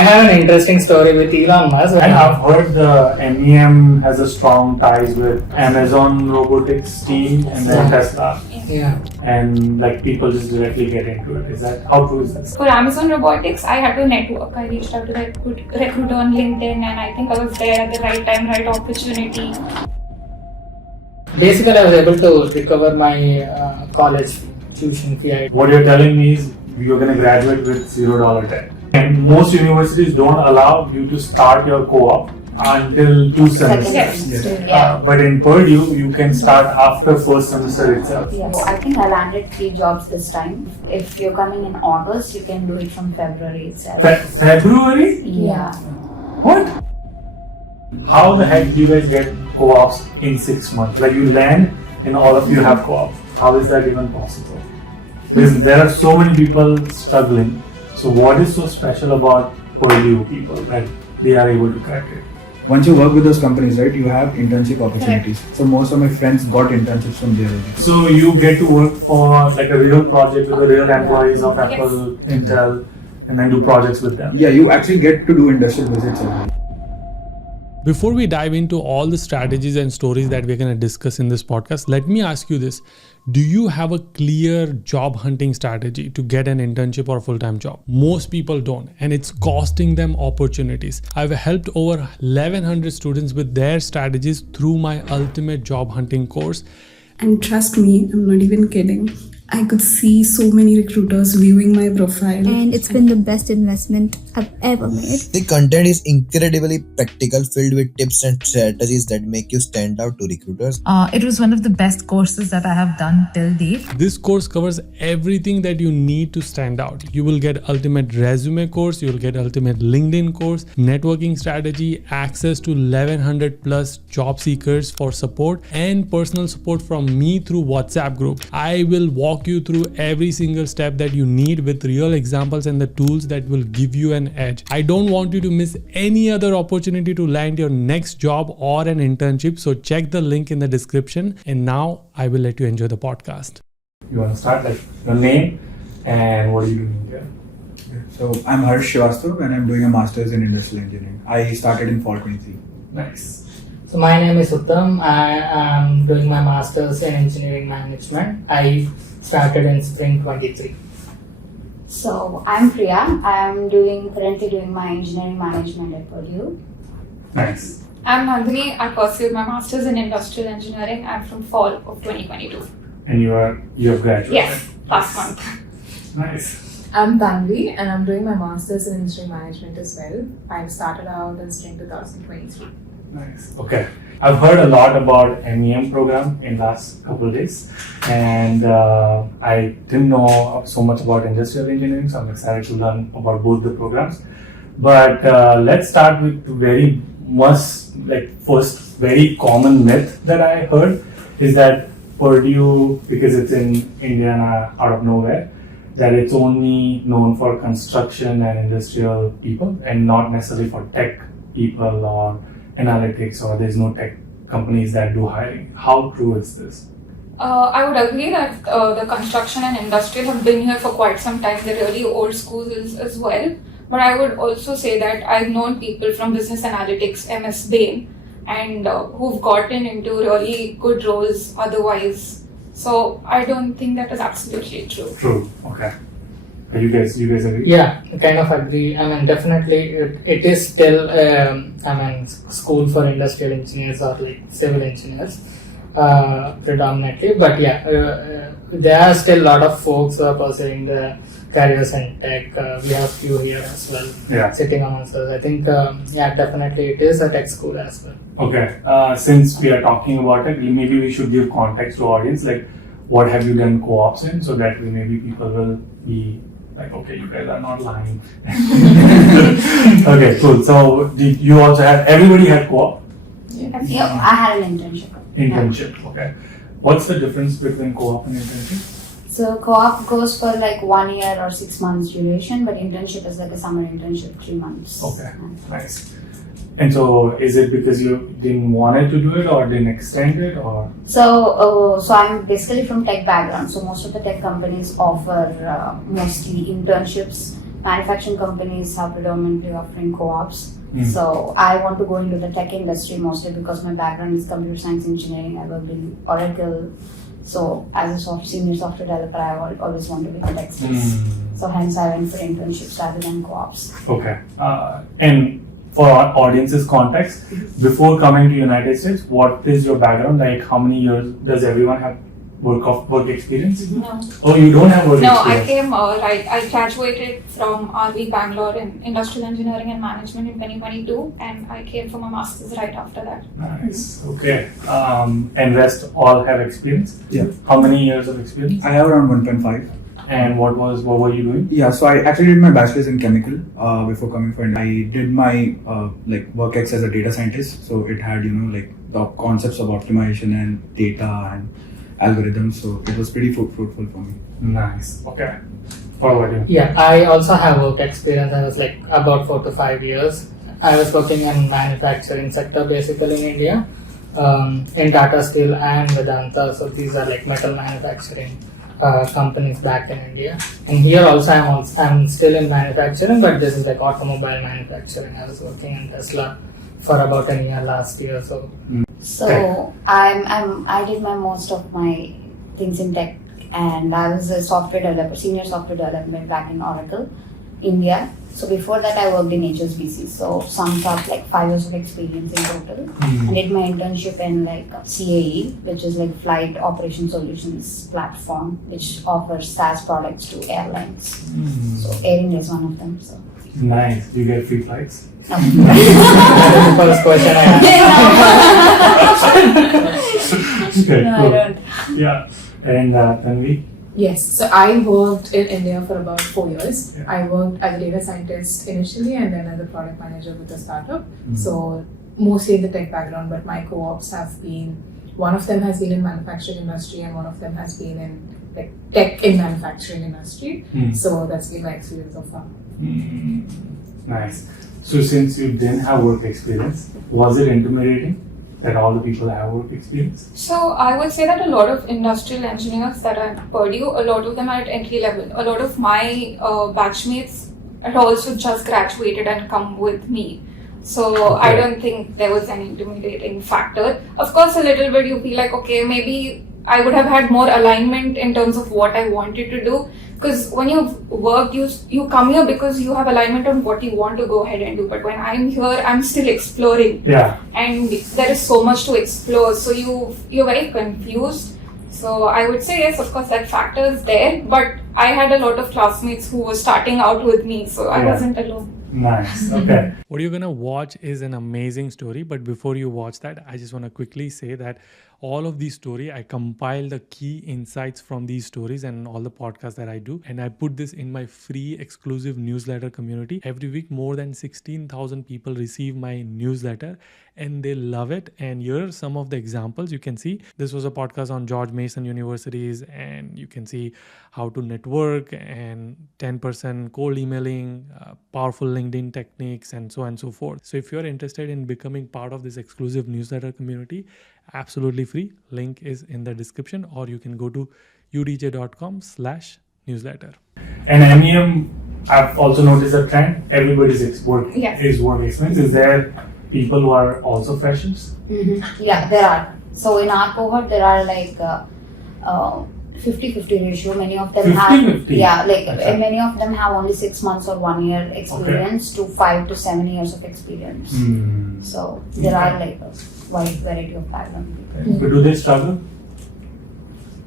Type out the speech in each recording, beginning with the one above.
have an interesting story with Elon Musk. And I've heard the MEM has a strong ties with Amazon Robotics team and then Tesla. Yeah. And like people just directly get into it. Is that how true is that? For Amazon Robotics, I had to network. I reached out to the recruiter on LinkedIn, and I think I was there at the right time, right opportunity. Basically, I was able to recover my college tuition fee. What you're telling me is you're going to graduate with $0 debt. And most universities don't allow you to start your co-op until 2 semesters. Yes. But in Purdue, you can start after first semester itself. Yes, I think I landed 3 jobs this time. If you're coming in August, you can do it from February itself. February? Yeah. What? How the heck do you guys get co-ops in 6 months? Like you land and all of you have co-ops. How is that even possible? Because there are so many people struggling. So what is so special about Purdue people that they are able to crack it? Once you work with those companies, right, you have internship opportunities. So most of my friends got internships from there only. So you get to work for like a real project with the real employees of Apple, Intel, and then do projects with them. Yeah, you actually get to do industrial visits only. Before we dive into all the strategies and stories that we're going to discuss in this podcast, let me ask you this. Do you have a clear job hunting strategy to get an internship or a full-time job? Most people don't, and it's costing them opportunities. I've helped over 1,100 students with their strategies through my ultimate job hunting course. And trust me, I'm not even kidding. I could see so many recruiters viewing my profile. And it's been the best investment I've ever made. The content is incredibly practical, filled with tips and strategies that make you stand out to recruiters. It was one of the best courses that I have done till date. This course covers everything that you need to stand out. You will get ultimate resume course, you will get ultimate LinkedIn course, networking strategy, access to 1,100 plus job seekers for support, and personal support from me through WhatsApp group. I will walk you through every single step that you need with real examples and the tools that will give you an edge. I don't want you to miss any other opportunity to land your next job or an internship. So check the link in the description. And now I will let you enjoy the podcast. You want to start like your name and what are you doing here? So I'm Harsh Srivastava and I'm doing a master's in industrial engineering. I started in fall 23. Nice. So my name is Uttam. I am doing my master's in engineering management. I started in spring 23. So I'm Priya. I'm currently doing my engineering management at Purdue. Nice. I'm Nandini. I pursued my master's in industrial engineering. I'm from fall of 2022. And you have graduated? Yes, last month. Nice. I'm Tanvi and I'm doing my master's in engineering management as well. I started out in spring 2023. Nice. Okay. I've heard a lot about MEM program in last couple of days, and I didn't know so much about industrial engineering, so I'm excited to learn about both the programs. But let's start with first very common myth that I heard is that Purdue, because it's in Indiana out of nowhere, that it's only known for construction and industrial people and not necessarily for tech people or analytics, or there's no tech companies that do hiring. How true is this? I would agree that the construction and industrial have been here for quite some time. They're really old schools as well. But I would also say that I've known people from business analytics, MS Bain, and who've gotten into really good roles otherwise. So I don't think that is absolutely true. True. Okay. You guys agree? Yeah, I kind of agree. I mean, definitely it is still, school for industrial engineers or like civil engineers predominantly. But yeah, there are still a lot of folks who are pursuing the careers in tech. We have a few here as well, sitting amongst us. I think, definitely it is a tech school as well. Okay. Since we are talking about it, maybe we should give context to audience, like what have you done co-ops in, so that maybe people will be like, okay, you guys are not lying. Okay, cool. So did you also have, everybody had co-op? Yeah, I had an internship. Internship, okay. What's the difference between co-op and internship? So co-op goes for like 1 year or 6 months duration, but internship is like a summer internship, 3 months. Okay, nice. And so is it because you didn't want to do it or didn't extend it, or? So I'm basically from tech background. So most of the tech companies offer mostly internships manufacturing companies are predominantly offering co-ops. Mm. So I want to go into the tech industry mostly because my background is computer science engineering. I worked in Oracle. So as a senior software developer, I always want to be in the tech space. So hence I went for internships rather than co-ops. Okay. And for our audience's context, before coming to United States, what is your background? Like, how many years does everyone have work experience? No. Oh, you don't have work No, experience? I came, I graduated from RV Bangalore in Industrial Engineering and Management in 2022, and I came for my master's right after that. Nice. Okay. And rest all have experience? Yeah. How many years of experience? I have around 1.5. And what were you doing? Yeah, so I actually did my bachelor's in chemical before coming for India. I did my work ex as a data scientist. So it had, the concepts of optimization and data and algorithms. So it was pretty fruitful for me. Nice. Okay. What about you? Yeah, I also have work experience. I was like about 4 to 5 years. I was working in manufacturing sector basically in India, in Tata Steel and Vedanta. So these are like metal manufacturing companies back in India. And here also I'm still in manufacturing, but this is like automobile manufacturing. I was working in Tesla for about a year last year. So I did my most of my things in tech, and I was a software developer, senior software development back in Oracle, India. So before that I worked in HSBC. So sums up like 5 years of experience in total. I did my internship in like CAE, which is like Flight Operation Solutions platform, which offers SaaS products to airlines. So Air India is one of them. So Nice. Do you get free flights? no. That's the first question I asked. Okay, No, cool. I don't. Yeah. And Tanvi? Yes, so I worked in India for about 4 years. Yeah. I worked as a data scientist initially and then as a product manager with a startup. So mostly in the tech background, but my co-ops have been, one of them has been in manufacturing industry and one of them has been in like tech in manufacturing industry. So that's been my experience so far. Nice. So since you didn't have work experience, was it intimidating that all the people have work experience? So I would say that a lot of industrial engineers that are at Purdue, a lot of them are at entry level. A lot of my batchmates had also just graduated and come with me. So I don't think there was an intimidating factor. Of course, a little bit you feel like, okay, maybe I would have had more alignment in terms of what I wanted to do. Because when you've worked, you come here because you have alignment on what you want to go ahead and do. But when I'm here, I'm still exploring. Yeah. And there is so much to explore. So you're very confused. So I would say yes, of course, that factor is there. But I had a lot of classmates who were starting out with me. So I wasn't alone. Nice. Okay. What you're gonna watch is an amazing story, but before you watch that, I just want to quickly say that all of these stories, I compile the key insights from these stories and all the podcasts that I do, and I put this in my free exclusive newsletter community. Every week, more than 16,000 people receive my newsletter and they love it. And here are some of the examples. You can see this was a podcast on George Mason universities, and you can see how to network and 10% cold emailing, powerful LinkedIn techniques, and so on and so forth. So if you're interested in becoming part of this exclusive newsletter community, absolutely free. Link is in the description, or you can go to udj.com/newsletter. And MEM, I've also noticed a trend. Everybody's work Yes. is work experience. Is there people who are also freshers? Yeah, there are. So in our cohort, there are like 50-50 ratio. Many of them 50-50? have, Okay. many of them have only 6 months or 1 year experience to 5 to 7 years of experience. So there are like a wide variety of background people. But do they struggle?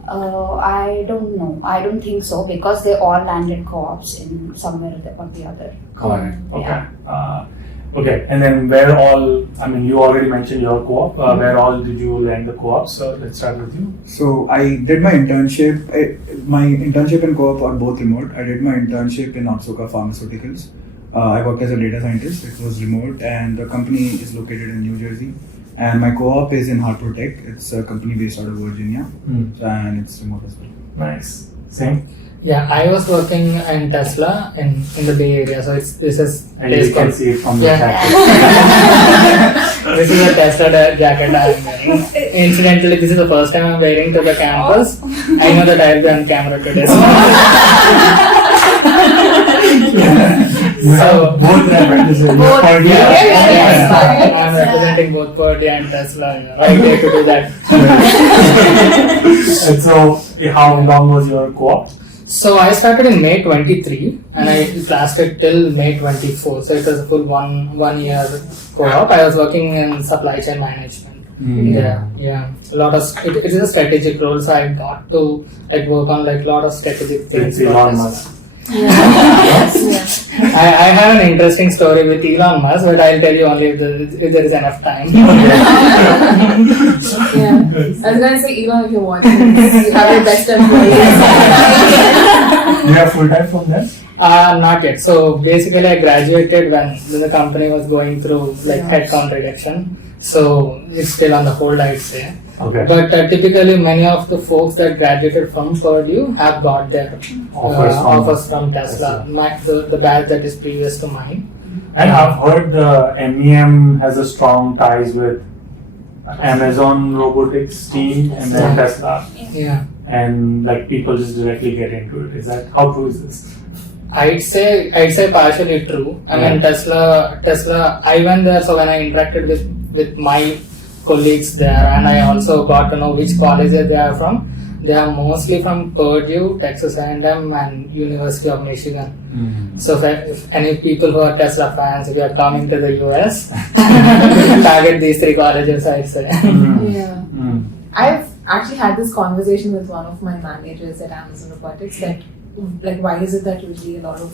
I don't know. I don't think so because they all landed co-ops in somewhere or the other. Got it. Okay. Yeah. Okay. And then where all, I mean, you already mentioned your co-op. Where all did you land the co-op? So let's start with you. So I did my internship. My internship and co-op are both remote. I did my internship in Otsuka Pharmaceuticals. I worked as a data scientist. It was remote, and the company is located in New Jersey. And my co-op is in Hartford Tech. It's a company based out of Virginia, and it's remote as well. Nice. Same. Yeah, I was working in Tesla in the Bay Area. So this is And you can see it from the jacket. This is a Tesla jacket I'm wearing. Incidentally, this is the first time I'm wearing to the campus. I know that I'll be on camera today. So. You have both references. Both. Purdue. I'm representing both Purdue and Tesla. Right there to do that. And so, how long was your co-op? So I started in May 23 and it lasted till May 24. So it was a full one year co-op. I was working in supply chain management. Yeah. A lot of it is a strategic role, so I got to work on a lot of strategic things. It's Elon Musk. I have an interesting story with Elon Musk, but I'll tell you only if there is enough time. Yeah. I was going to say, Elon, if you're watching this, you have the best employees. You have full time from them? Not yet. So basically, I graduated when the company was going through headcount reduction. So it's still on the hold, I'd say. Okay. But typically, many of the folks that graduated from Purdue have got their offers from Tesla. The batch that is previous to mine. And I've heard the MEM has a strong ties with Amazon Robotics team and then Tesla. Yeah. And people just directly get into it. Is that how true is this? I'd say partially true. I mean Tesla. I went there, so when I interacted with my colleagues there, and I also got to know which colleges they are from. They are mostly from Purdue, Texas A&M, and University of Michigan. So if any people who are Tesla fans, if you are coming to the US, target these three colleges, I'd say. Yeah. I've actually had this conversation with one of my managers at Amazon Robotics that why is it that usually a lot of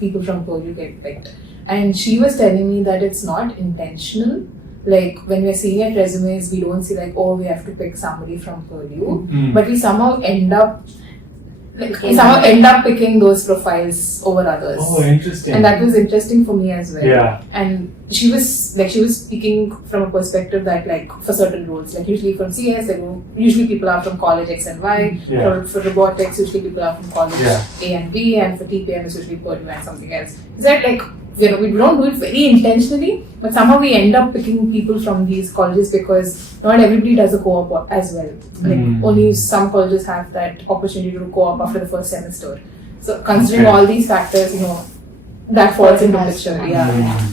people from Purdue get picked? And she was telling me that it's not intentional. When we're seeing at resumes, we don't see we have to pick somebody from Purdue, but we somehow end up picking those profiles over others. Oh, interesting. And that was interesting for me as well. Yeah. And she was speaking from a perspective that for certain roles, usually from CS, usually people are from college X and Y. For robotics, usually people are from college A and B, and for TPM, it's usually Purdue and something else. Is that we don't do it very intentionally, but somehow we end up picking people from these colleges because not everybody does a co-op as well. Only some colleges have that opportunity to do co-op after the first semester. So considering all these factors, that falls into the picture. Yeah.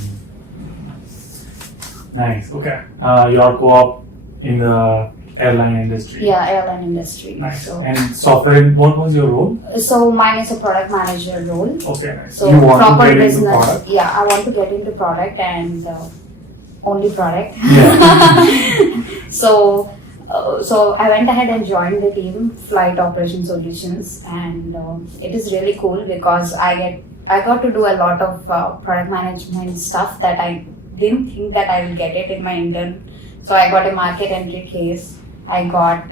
Nice. Okay. Your co-op in the airline industry. Yeah, airline industry. Nice. So, And software, what was your role? so mine is a product manager role. Okay, nice. So You want to proper get into business. product? Yeah, I want to get into product and only product. Yeah. So I went ahead and joined the team, Flight Operation Solutions, and it is really cool because I got to do a lot of product management stuff that I didn't think that I will get it in my intern. So I got a market entry case. I got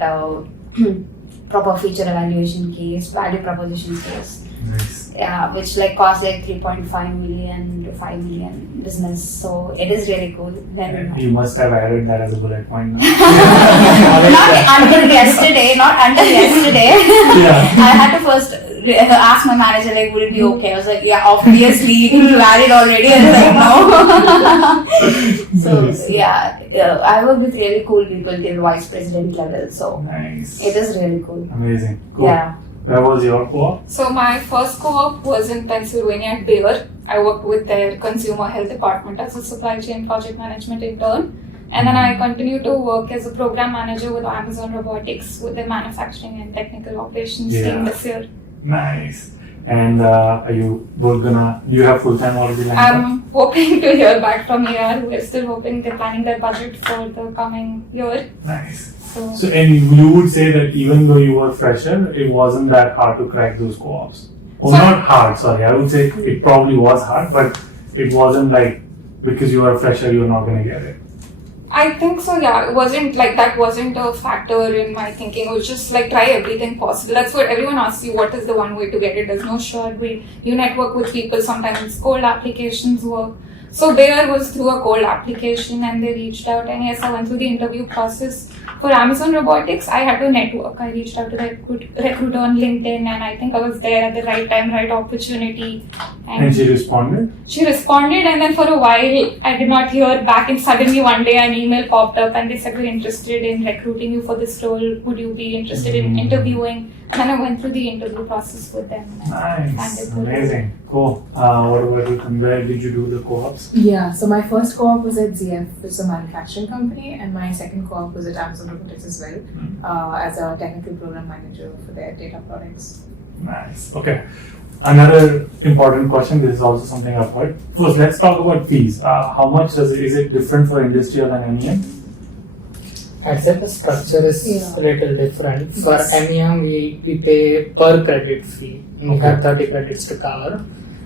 proper feature evaluation case, value proposition case. Nice. Yeah, which cost 3.5 million to 5 million business. So it is really cool. Then You must have added that as a bullet point now. not until yesterday. Yeah. I had to first ask my manager would it be okay? I was like, yeah, obviously you had it already. I was like, no. So yeah, I worked with really cool people till vice president level. So Nice. it is really cool. Amazing. Cool. Yeah. Where was your co-op? So my first co-op was in Pennsylvania at Bayer. I worked with their consumer health department as a supply chain project management intern. And then I continued to work as a program manager with Amazon Robotics with their manufacturing and technical operations team this year. Nice. And are you both do you have full-time already lined up? I'm hoping to hear back from ER. We're still hoping they're planning their budget for the coming year. Nice. So And you would say that even though you were fresher, it wasn't that hard to crack those co-ops? Or not hard, sorry. I would say it probably was hard, but it wasn't because you were a fresher, you're not going to get it. I think so, yeah. It wasn't that wasn't a factor in my thinking. It was just try everything possible. That's what everyone asks you, what is the one way to get it? There's no short way. You network with people, sometimes cold applications work. So Bayer was through a cold application and they reached out, and yes, I went through the interview process. For Amazon Robotics, I had to network. I reached out to the recruiter on LinkedIn, and I think I was there at the right time, right opportunity. And she responded? She responded, and then for a while I did not hear back, and suddenly one day an email popped up and they said, we're interested in recruiting you for this role. Would you be interested in interviewing? And then I went through the interview process with them. And Nice, landed the role. amazing, cool. What about you? Where did you do the co-ops? Yeah, so my first co-op was at ZF, which is a manufacturing company, and my second co-op was at Amazon Robotics as well, as a technical program manager for their data products. Nice. Okay. Another important question. This is also something I've heard. First, let's talk about fees. How much is it different for industrial and MEM? I'd say the structure is Yeah. a little different. For Yes. MEM, we pay per credit fee. We Okay. have 30 credits to cover.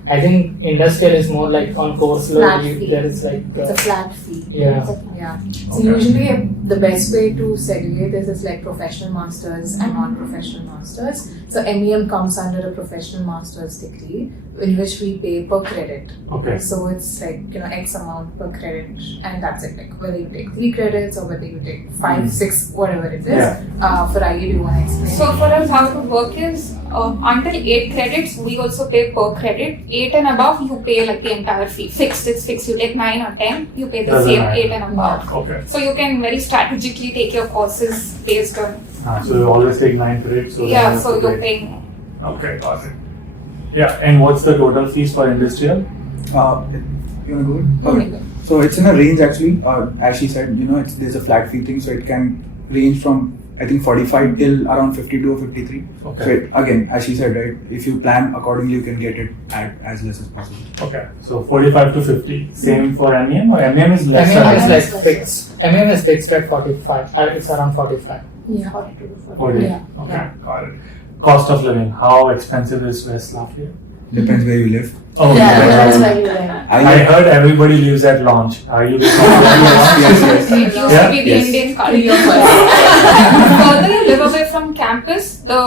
I think industrial is more like on course Flat load. fee. There is like It's a flat fee. Yeah. It's a flat Yeah. So Okay. usually the best way to segregate this is like professional masters and non-professional masters. So MEM comes under a professional master's degree in which we pay per credit. Okay. So it's like, X amount per credit and that's it. Like whether you take 3 credits or whether you take 5, 6, whatever it is. Yeah. For IE, do you want to explain? So for us, how it would work is until 8 credits, we also pay per credit. 8 and above, you pay like the entire fee. Fixed, it's fixed. You take 9 or 10, you pay the Doesn't same matter. 8 and above. Okay. So you can very strategically take your courses based on So you always take 9 credits. So then yeah. you So have to you're pay. paying. Okay, got it. Yeah, and what's the total fees for industrial? You wanna go? No, Okay. no. So it's in a range actually. As she said, there's a flat fee thing, so it can range from I think 45 till around 52 or 53. Okay. So again, as she said, right, if you plan accordingly, you can get it at as less as possible. Okay, so 45 to 50. Same for MEM or MEM is less? MEM is than like less. fixed. MEM is fixed at 45. It's around 45. Yeah. 42 to 40. 40. Yeah. Okay, got it. Cost of living. How expensive is West Lafayette? Depends where you live. Oh, Yeah, that's yeah. why you like. I heard everybody lives at launch. Are you? Yes. It used Yeah? to be the Yes. Indian culture. The further you live away from campus, the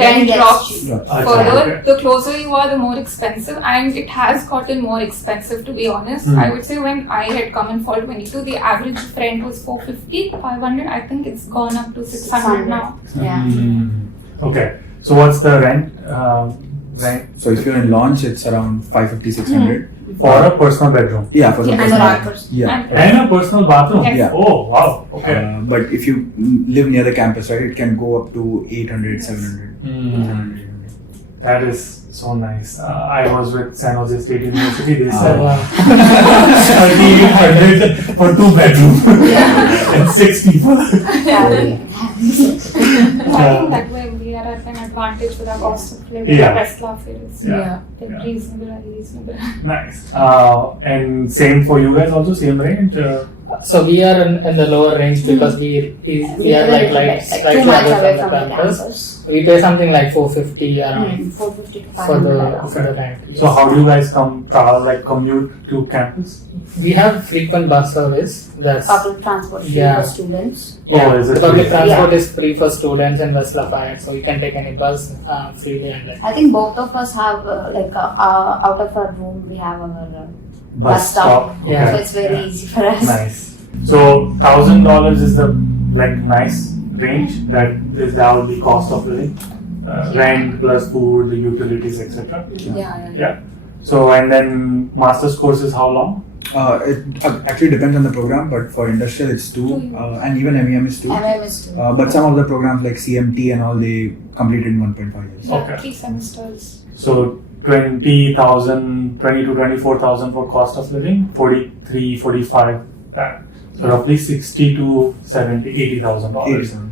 rent gets drops. cheap. Yeah. Further, Okay. the closer you are, the more expensive, and it has gotten more expensive to be honest. Hmm. I would say when I had come in fall 22, the average rent was 450, 500. I think it's gone up to 600 now. Yeah. Okay, so what's the rent? Rent So if you're in launch, it's around 550, 600. for a personal bedroom Yeah, for the Yeah, personal. and one person. Yeah. And- and a personal bathroom. Yes. Yeah. Oh wow. Okay. But if you live near the campus, right, it can go up to 800, 700. Hmm. That is so nice. I was with San Jose State University. They Oh, said wow. 3,800 for 2 bedrooms and 60 for. I think that way we are at an advantage with our cost of living. Yeah. West Lafayette is Yeah. like reasonable and reasonable. Nice. And same for you guys also, same range? So we are in the lower range because we are like slightly too much away away from from the the campus. campus. We pay something like 450 around 450 to for 500 the around. rent. Yes. So how do you guys commute to campus? We have frequent bus service. That's Public transport free Yeah. for students. yeah. Oh, is it the public free? transport is free for students in West Lafayette, so you can take any bus freely and like. I think both of us have out of our room we have our bus stop. Yeah. So it's very easy for us. Nice. So $1,000 is the nice range that will be cost of living, rent plus food, the utilities, etc. Yeah. Yeah. So and then master's course is how long? It actually depends on the program, but for industrial it's 2, and even MEM is 2. MM is too. But some of the programs like CMT and all, they completed in 1.5 years. Yeah, Okay. 3 semesters. So 20,000, 20 to 24,000 for cost of living, 43, 45 that. So roughly 60 to 70, $80,000.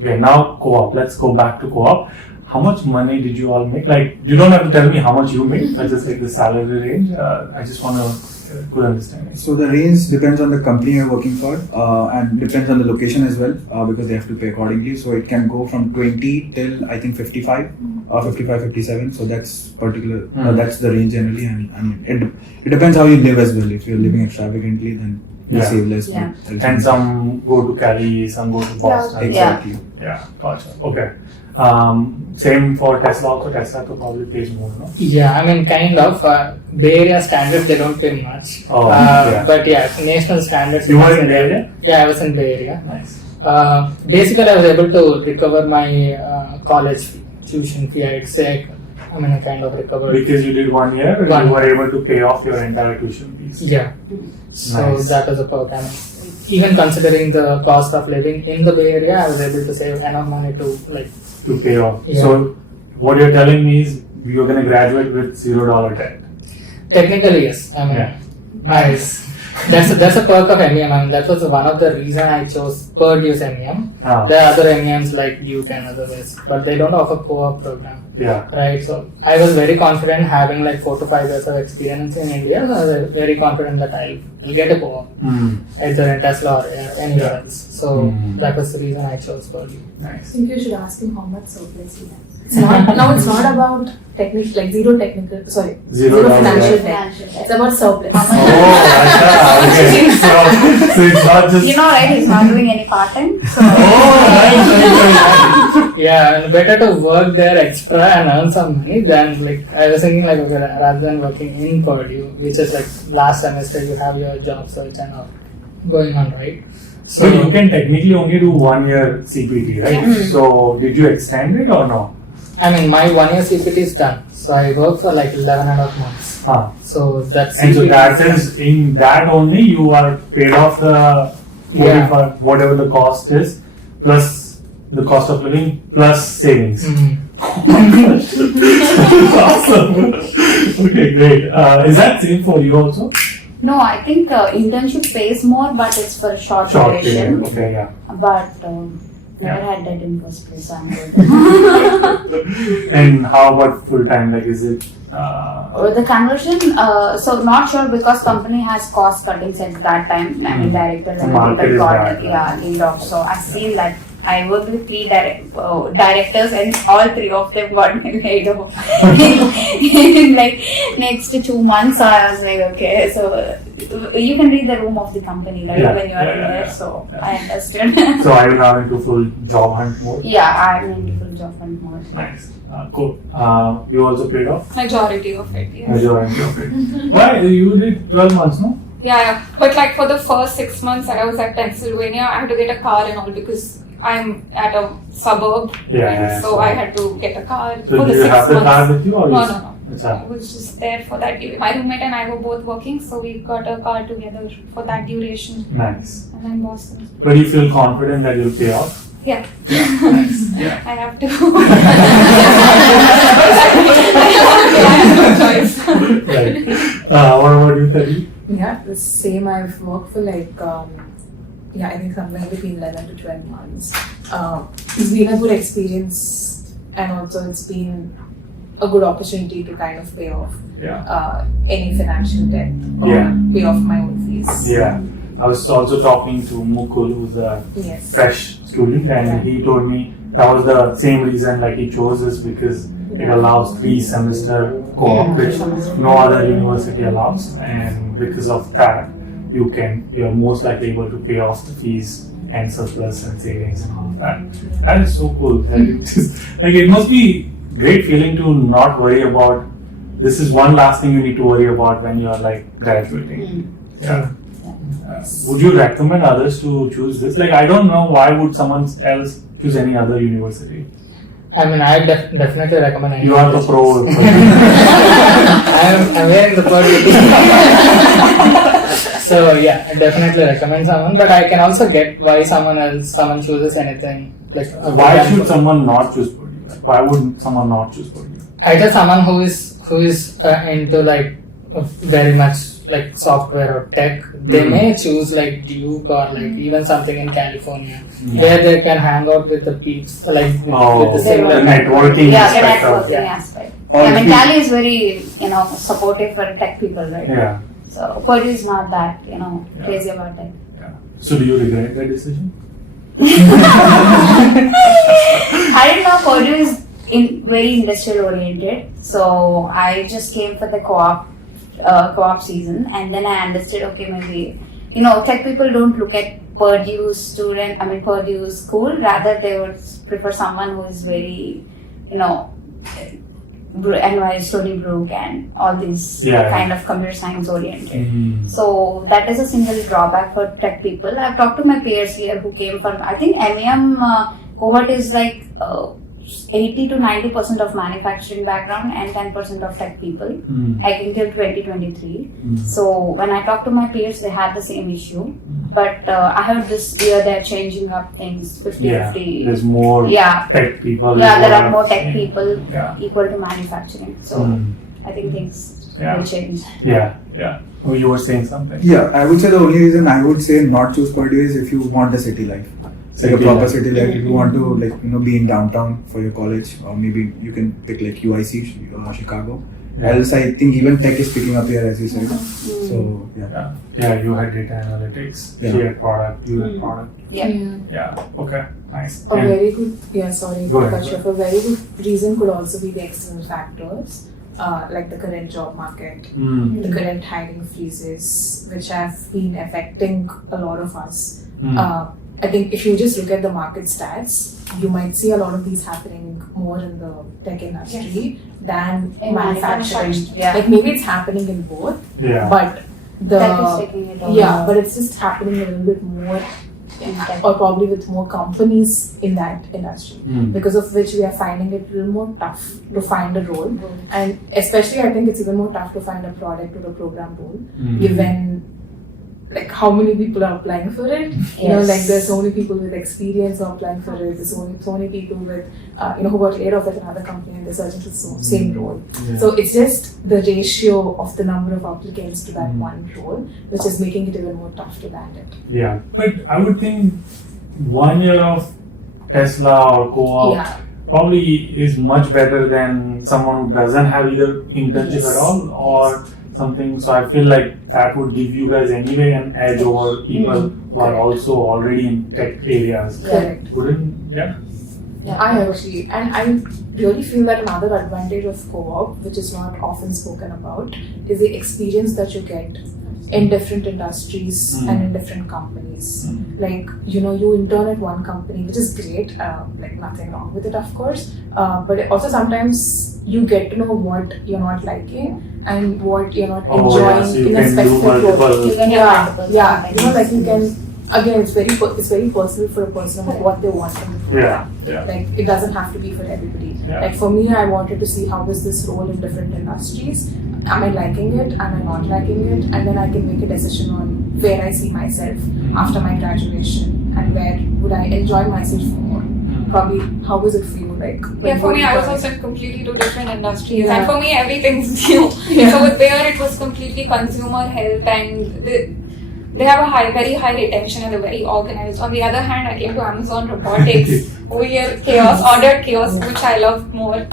Okay, now co-op. Let's go back to co-op. How much money did you all make? Like, you don't have to tell me how much you make, but just like the salary range. I just want to good understanding. So the range depends on the company you're working for, and depends on the location as well, because they have to pay accordingly. So it can go from 20 till I think 55, 55, 57. So that's particular. That's the range generally, and I mean it depends how you live as well. If you're living extravagantly, then you Yeah. save less. Yeah. but And some go to Cali, some go to Boston. exactly. Yeah, gotcha. Okay. Same for Tesla also. Tesla to probably pays more, no? Yeah, I mean, kind of. Bay Area standards, they don't pay much. Oh, yeah. But yeah, national standards. You were was in Bay Area? Yeah, I was in Bay Area. Nice. Basically, I was able to recover my college fee, tuition fee. I'd say, I mean, I kind of recovered. Because you did 1 year, One. you were able to pay off your entire tuition fees. Yeah. So Nice. that was a perk. I mean, even considering the cost of living in the Bay Area, I was able to save enough money to like to pay off. Yeah. So what you're telling me is you're going to graduate with $0 debt. Technically, yes. I mean, Yeah. nice. That's a perk of MEM. I mean, that was one of the reason I chose Purdue's MEM. Ah. There are other MEMs like Duke and others, but they don't offer co-op program, Yeah. right? So I was very confident having like 4 to 5 years of experience in India. So I was very confident that I'll get a co-op either in Tesla or anywhere else. So that was the reason I chose Purdue. I Nice. think you should ask him how much surplus he has. It's not, no, it's not about zero Zero financial debt. debt. It's about surplus. Oh, okay. So it's not just. You know, right? He's not doing any part time. So Oh, Yeah, and better to work there extra and earn some money than like I was thinking like okay, rather than working in Purdue, which is like last semester you have your job search and all going on, right? So you can technically only do 1 year CPT, right? So did you extend it or no? I mean, my 1 year CPT is done, so I work for like 11.5 months. So that's And so that is in that only you are paid off the whatever the cost is plus the cost of living plus savings. Awesome. Okay, great. Is that same for you also? no, I think internship pays more, but it's for short Short duration. period. Okay, yeah. But never had that in first place. So I'm good. And how about full time? Like, is it? Or the conversion, so not sure because company has cost cuttings at that time. I mean, director The level market people is got bad. laid off. So I've seen that. I worked with 3 directors and all 3 of them got laid off. In like next 2 months, I was like, okay, so you can read the room of the company, right? Yeah, When you are in there, so I understood. So are you now into full job hunt mode? Yeah, I'm into full job hunt mode. Nice. Cool. You also paid off? Majority of it, yes. Majority of it. Why? You did 12 months, no? Yeah, but like for the first 6 months that I was at Pennsylvania, I had to get a car and all because I'm at a suburb. Yeah, So I had to get a car So for do the you 6 have the months. car with you or No, you? no, no. I was just there for that duration. My roommate and I were both working, so we got a car together for that duration. Nice. And then Boston. But you feel confident that you'll pay off? Yeah. Nice. Yeah. I have to. I have no choice. Right. What about you, Tari? Yeah, the same. I've worked for like, I think somewhere between 11 to 12 months. It's been a good experience and also it's been a good opportunity to kind of pay off any financial debt or pay off my own fees. Yeah. I was also talking to Mukul, who's a fresh student, and he told me that was the same reason like he chose this because it allows 3-semester co-op, which no other university allows, and because of that, you're most likely able to pay off the fees and surplus and savings and all of that. That is so cool. That it must be great feeling to not worry about. This is one last thing you need to worry about when you're like graduating. Yeah. Would you recommend others to choose this? Like, I don't know why would someone else choose any other university. I mean, I definitely recommend it. You are the pro. I'm wearing the Purdue. So yeah, I definitely recommend someone. But I can also get why someone chooses anything. Like why should someone not choose Purdue? Like, why would someone not choose Purdue? Either someone who is into like very much like software or tech, they may choose like Duke or like even something in California where they can hang out with the peeps like with the similar networking aspect. Aspect. I mean, Cali is very supportive for tech people, right? Yeah. So Purdue is not that crazy about tech. Yeah. So do you regret that decision? I didn't know Purdue is very industrial oriented, so I just came for the co-op season, and then I understood, okay, maybe tech people don't look at Purdue school, rather they would prefer someone who is very NYU, Stony Brook and all these kind of computer science oriented. So that is a single drawback for tech people. I've talked to my peers here who came from, I think MEM cohort is like 80 to 90% of manufacturing background and 10% of tech people, like until 2023. So when I talk to my peers, they have the same issue. But I heard this year they're changing up things 50-50. There's more tech people. Yeah, there are more tech people equal to manufacturing. So I think things will change. Yeah. Oh, you were saying something. Yeah, I would say the only reason I would say not choose Purdue is if you want a city life. Like a proper city life. If you want to be in downtown for your college, or maybe you can pick like UIC, Chicago. Else, I think even tech is picking up here, as you said. So yeah, you had data analytics. She had product. You had product. Yeah. Okay. Nice. A very good. Sorry. Go ahead. A very good reason could also be the external factors. Like the current job market, the current hiring freezes, which have been affecting a lot of us. I think if you just look at the market stats, you might see a lot of these happening more in the tech industry than in manufacturing. Like maybe it's happening in both, but but it's just happening a little bit more, or probably with more companies in that industry, because of which we are finding it a little more tough to find a role, and especially I think it's even more tough to find a product or a program role, given like how many people are applying for it. You know, like there's so many people with experience who are applying for it. There's so many people with who got laid off at another company and they're searching for the same role. So it's just the ratio of the number of applicants to that one role, which is making it even more tough to land it. Yeah, but I would think 1 year of Tesla or co-op probably is much better than someone who doesn't have either internship at all or something. So I feel like that would give you guys anyway an edge over people who are also already in tech areas. Correct. Wouldn't I agree, and I really feel that another advantage of co-op, which is not often spoken about, is the experience that you get in different industries and in different companies. Like, you intern at one company, which is great, like nothing wrong with it, of course, but also sometimes you get to know what you're not liking and what you're not enjoying so you in can a specific role. You can You can, again, it's very personal for a person of what they want from the program. Like, it doesn't have to be for everybody. Like for me, I wanted to see how is this role in different industries. Am I liking it? Am I not liking it? And then I can make a decision on where I see myself after my graduation and where would I enjoy myself more. Probably, how was it for you? Like, for me, I was also in completely two different industries, and for me, everything's new. So there, it was completely consumer health, and they have a very high retention and they're very organized. On the other hand, I came to Amazon Robotics, weird chaos, ordered chaos, which I loved more.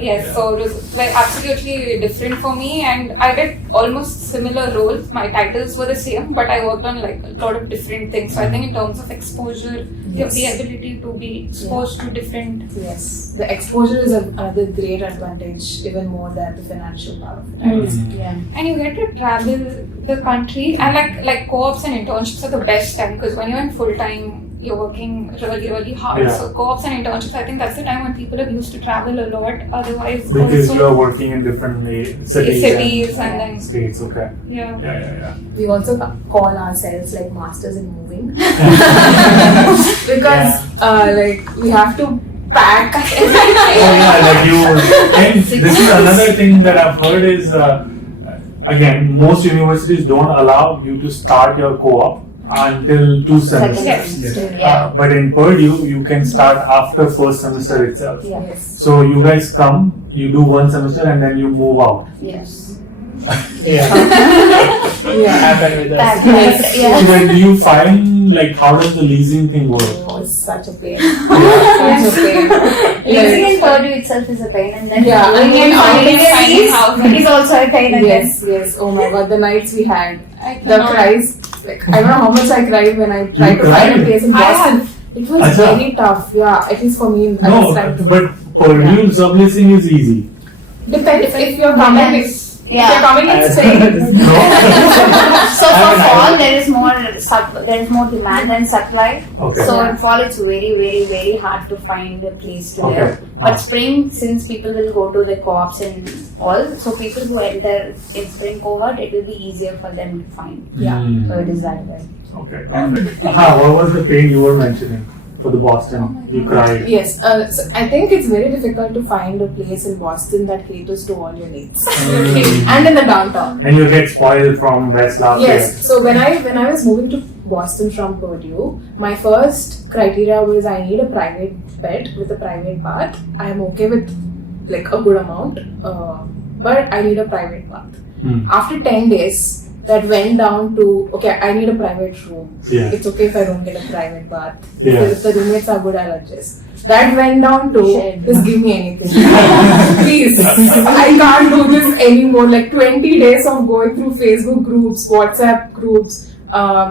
Yes, so it was absolutely different for me, and I did almost similar roles. My titles were the same, but I worked on like a lot of different things. So I think in terms of exposure, you have the ability to be exposed to different. Yes, the exposure is another great advantage, even more than the financial part of it. And you get to travel the country, and like co-ops and internships are the best time, because when you're in full time, you're working really, really hard. So co-ops and internships, I think that's the time when people are used to travel a lot. Otherwise, because you are working in different cities and then states. Okay. Yeah. We also call ourselves like masters in moving because like we have to pack and this is another thing that I've heard is again, most universities don't allow you to start your co-op until 2 semesters. But in Purdue, you can start after first semester itself. So you guys come, you do 1 semester, and then you move out. Happened with us. So then do you find, like, how does the leasing thing work? Oh, it's such a pain. Living in Purdue itself is a pain, and then finding house is also a pain. Yes. Oh my god, the nights we had, the cries. Like, I don't know how much I cried when I tried to find a place in Boston. It was very tough. At least for me. But Purdue subleasing is easy. Depends if you're coming. If you're coming in Spain. So for fall there is more demand than supply. So in fall it's very, very, very hard to find a place to live. But spring, since people will go to the co-ops and all, so people who enter in spring cohort, it will be easier for them to find. So it is that way. Okay, got it. What was the pain you were mentioning? for the Boston? You cried. Yes, so I think it's very difficult to find a place in Boston that caters to all your needs, and in the downtown. And you get spoiled from West last year. Yes. So when I was moving to Boston from Purdue, my first criteria was I need a private bed with a private bath. I am okay with like a good amount, but I need a private bath. After 10 days, that went down to okay, I need a private room. Yeah. It's okay if I don't get a private bath. Yeah. If the roommates are good, I'll adjust. That went down to just give me anything. Please, I can't do this anymore. Like 20 days of going through Facebook groups, WhatsApp groups,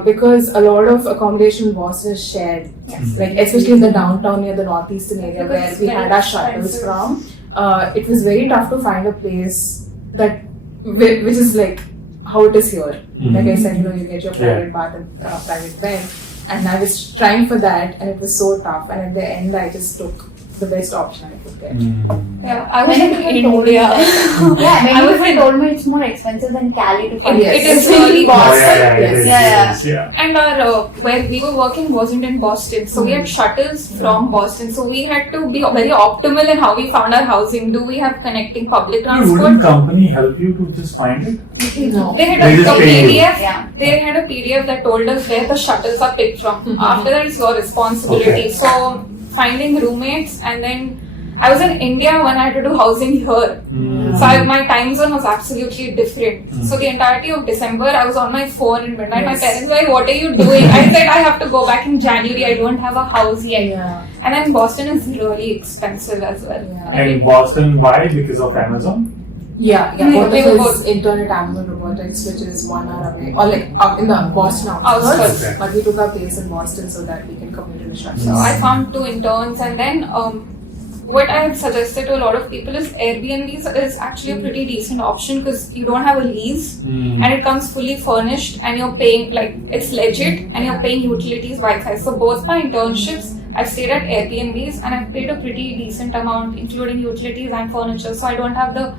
because a lot of accommodation in Boston is shared. Yes. Like especially in the downtown near the northeastern area Because where we it's had very our shuttles expensive. from. It was very tough to find a place that which is like how it is here. Like I said, you get your private bath and private bed, and I was trying for that, and it was so tough. And at the end, I just took the best option I could get. Yeah, I was Many in people told me India. that. Yeah, many I was people in- told me it's more expensive than Cali to find. Yes. It is really Boston. Yes. Yeah. And our where we were working wasn't in Boston, so we had shuttles from Boston. So we had to be very optimal in how we found our housing. Do we have connecting public Wouldn't transport? company help you to just find it? No. They had They a just pay you. PDF. Yeah. They had a PDF that told us where the shuttles are picked from. After that, it's your responsibility. Okay. So finding roommates, and then I was in India when I had to do housing here. So my time zone was absolutely different. So the entirety of December, I was on my phone in midnight. My Yes. parents were like, "What are you doing?" I said, "I have to go back in January. I don't have a house yet." Yeah. And then Boston is really expensive as well. Yeah. And Boston, why? Because of Amazon? Yeah. Mm, they were Both of us both- intern at Actionable Robotics, which is 1 hour away, or like up in the Boston outskirts. Outskirts. Okay. But we took our place in Boston so that we can commute in the shuttles. So I found 2 interns, and then what I have suggested to a lot of people is Airbnb is actually a pretty decent option because you don't have a lease and it comes fully furnished, and you're paying like it's legit, and you're paying utilities, Wi-Fi. So both my internships, I've stayed at Airbnbs and I've paid a pretty decent amount, including utilities and furniture. So I don't have the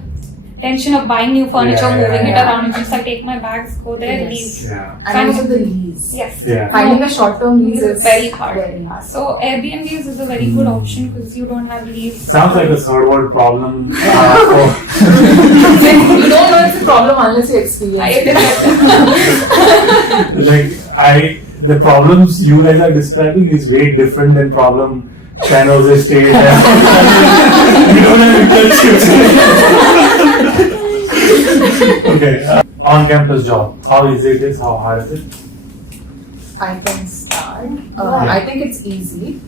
tension of buying new furniture, Yeah, moving it yeah. around. It's just I take my bags, go there, Yes. leave. Yeah. And also the lease. Yes. Yeah. Finding a short-term lease is Very hard. Very hard. So Airbnbs is a very good option because you don't have lease. Sounds like a third world problem. You don't know it's a problem unless you experience it. The problems you guys are describing is way different than problem San Jose State. We don't have internships. Okay, on-campus job. How easy it is? How hard is it? I can start. I think it's easy.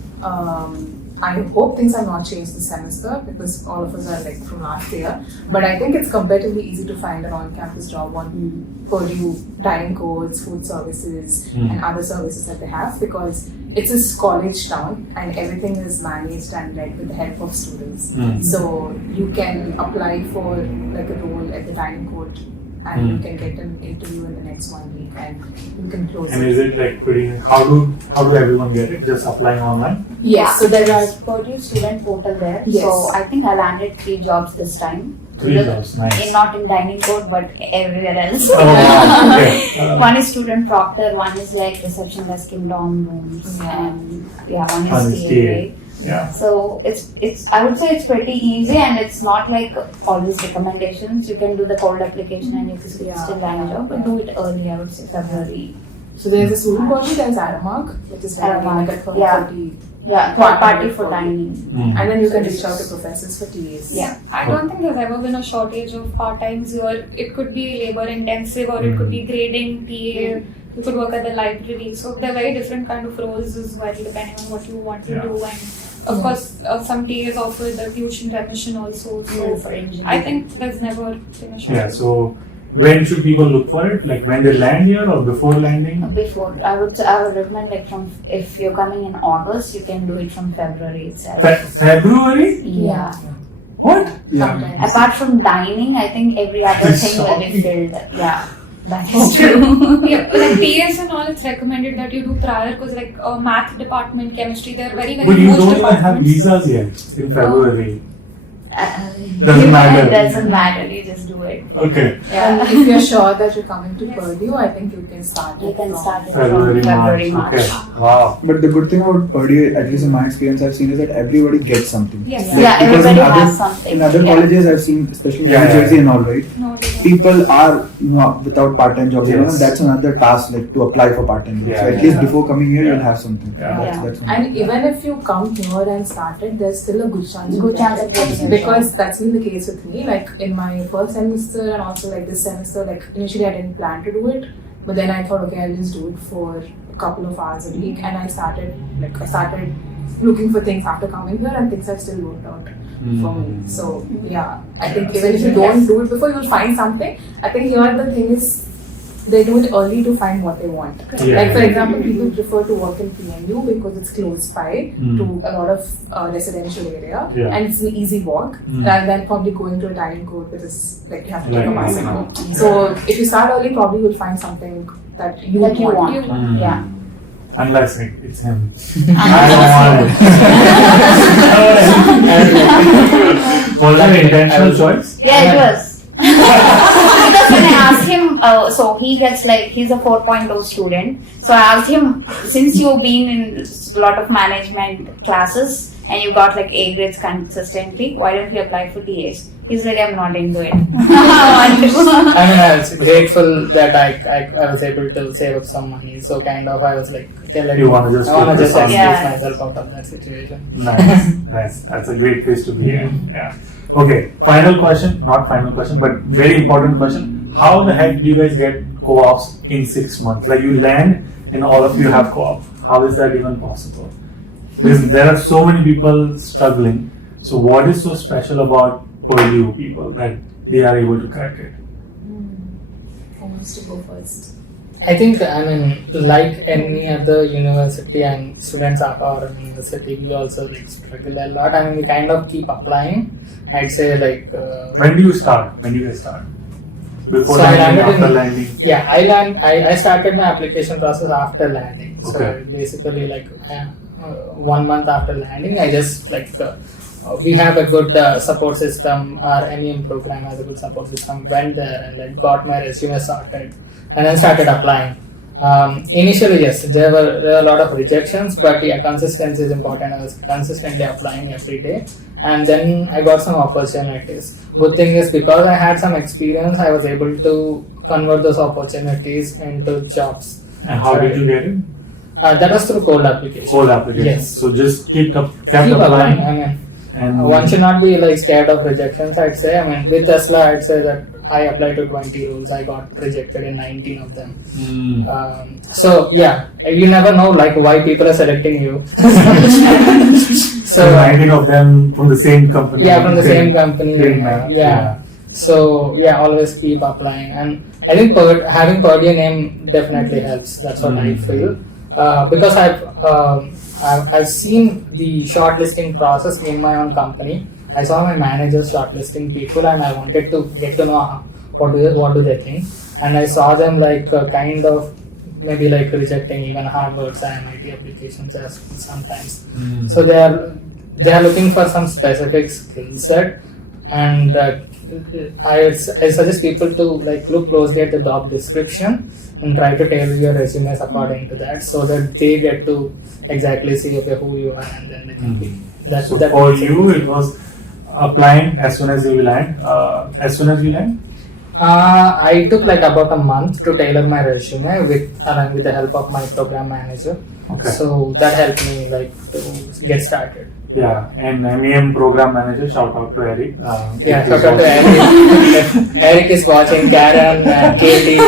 I hope things have not changed this semester because all of us are like from last year. But I think it's comparatively easy to find an on-campus job on Purdue dining codes, food services, and other services that they have because it's a college town and everything is managed and led with the help of students. So you can apply for like a role at the dining code and you can get an interview in the next 1 week and you can close And it. is it like pretty? How do everyone get it? Just applying online? Yes, so there are Purdue student portal there. Yes. So I think I landed 3 jobs this time. 3 jobs, nice. Not in dining code, but everywhere else. Oh, wow. Okay. One is student proctor, one is like reception desk in dorm rooms, Yeah. and One one is is TA. TA. Yeah. So it's I would say it's pretty easy, and it's not like always recommendations. You can do the cold application and you can still land a job, but do it early. I would say February. So there's a student portal, there's Aramark, which is very Aramark, like a third yeah. party. Yeah, third party for dining. And then you can So reach out to it's- professors for TAs. Yeah. I don't think there's ever been a shortage of part-times here. It could be labor intensive or it could be grading, TA, you could work at the library. So they're very different kind of roles as well depending on what you want to Yeah. do. And of course, some TAs offer the tuition remission also. So for engineering. I think there's never been a shortage. Yeah. So when should people look for it? Like when they land here or before landing? Before I would recommend like from if you're coming in August, you can do it from February itself. February? Yeah. What? Yeah. Apart from dining, I think every other That's thing will be shocking. filled. Yeah, that is true. Yeah, like TAs and all, it's recommended that you do prior because like math department, chemistry, they're very, very But you huge don't even have departments. visas yet in February. Doesn't matter. It doesn't matter. You just do it. Okay. And if you're sure that you're coming to Purdue, I think you can start it. You can from start it February, from February, March. Okay. Wow. But the good thing about Purdue, at least in my experience, I've seen is that everybody gets something. Yes. Like, Yeah, because everybody in other, has something. In other Yeah. colleges, I've seen, especially in Yeah, New yeah, Jersey yeah. and all, right? No, they don't. People are without part-time jobs. You know, Yes. that's another task, like to apply for part-time jobs. Yeah, so at yeah, least yeah. before coming here, Yeah. you'll have something. Yeah. That's one. And even if you come here and start it, there's still a good chance. Good you chance get of getting it. it. Because that's been the case with me. Like in my first semester and also like this semester, like initially I didn't plan to do it, but then I thought, okay, I'll just do it for a couple of hours a week, and I started looking for things after coming here, and things have still worked out for me. So yeah, I think even if you don't do it before, you'll find something. I think here the thing is, they do it early to find what they want. Yeah. Like for example, people prefer to work in PMU because it's close by to a lot of residential area, Yeah. and it's an easy walk rather than probably going to a dining court, which is like you have to take a Right. bicycle. So if you start early, probably you'll find something that you That you want. Mm. Yeah. Unless it's him. Was that an intentional choice? Yeah, it was. Because when I asked him, so he gets like, he's a 4.0 student. So I asked him, since you've been in a lot of management classes and you got like A grades consistently, why don't you apply for TAs? He's like, I'm not into it. I mean, I was grateful that I was able to save up some money. So kind of I was like, okay, You wanna just I want to focus just on- excuse Yeah. myself out of that situation. Nice. That's a great place to be in. Yeah. Okay. Final question, not final question, but very important question. How the heck do you guys get co-ops in 6 months? Like you land and all of you have co-op. How is that even possible? Because there are so many people struggling. So what is so special about Purdue people that they are able to crack it? Who wants to go first? I think, I mean, like any other university and students at our university, we also like struggle a lot. I mean, we kind of keep applying. I'd say like. When do you start? When do you guys start? Before So I landing, landed after in- landing? Yeah, I started my application process after landing. So Okay. basically, like 1 month after landing, I just like we have a good support system. Our MEM program has a good support system. Went there and like got my resume sorted, and then started applying. Initially, yes, there were a lot of rejections, but yeah, consistency is important. I was consistently applying every day, and then I got some opportunities. Good thing is because I had some experience, I was able to convert those opportunities into jobs. And how did you get it? That was through cold application. Whole application. Yes. So just kept Keep applying. applying. I mean, And one should not be like scared of rejections. I'd say. I mean, with Tesla, I'd say that I applied to 20 roles. I got rejected in 19 of them. So yeah, you never know like why people are selecting you. so 19 of them from the same company. Yeah, from the same company. Same man. Yeah. So yeah, always keep applying, and I think having Purdue name definitely helps. That's what I feel, because I've seen the shortlisting process in my own company. I saw my managers shortlisting people, and I wanted to get to know what do they think, and I saw them like kind of maybe like rejecting even Harvard's MIT applications as sometimes. So they are looking for some specific skill set, and I suggest people to like look closely at the job description and try to tailor your resumes according to that, so that they get to exactly see okay who you are, and then they can be. So for you, it was applying as soon as you land. I took like about a month to tailor my resume along with the help of my program manager. Okay. So that helped me like to get started. Yeah, and MEM program manager, shout out to Eric. Yeah, shout out to Eric. Eric is watching. Karen and Katie,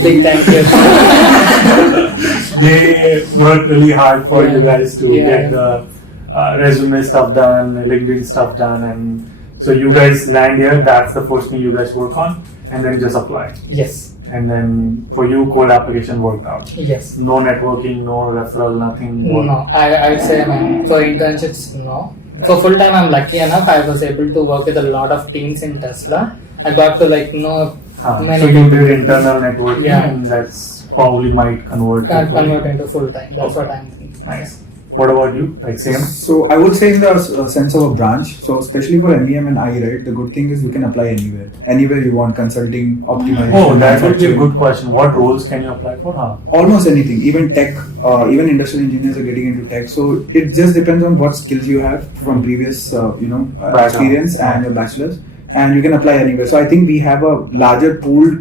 big thank you. They worked really hard for you guys to Yeah. get the resume stuff done, LinkedIn stuff done, and so you guys land here. That's the first thing you guys work on, and then just apply. Yes. And then for you, cold application worked out. Yes. No networking, no referral, nothing. No, I would say for internships, no. For full time, I'm lucky enough. I was able to work with a lot of teams in Tesla. I got to like know many So you did internal networking, Yeah. and that's probably might convert. can't convert into full time. That's what I'm thinking. Nice. What about you? Like same? So I would say in the sense of a branch. So especially for MEM and I, right? The good thing is you can apply anywhere. Anywhere you want, consulting, optimization. Oh, that would be a good question. What roles can you apply for? Huh? Almost anything. Even tech. Even industrial engineers are getting into tech. So it just depends on what skills you have from previous, experience and your bachelor's, and you can apply anywhere. So I think we have a larger pool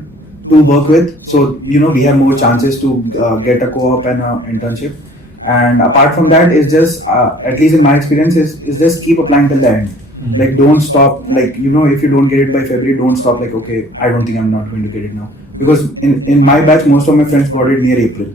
to work with. So we have more chances to get a co-op and an internship. And apart from that, is just at least in my experience, is just keep applying till the end. Like don't stop. Like if you don't get it by February, don't stop. Like okay, I don't think I'm not going to get it now. Because in my batch, most of my friends got it near April,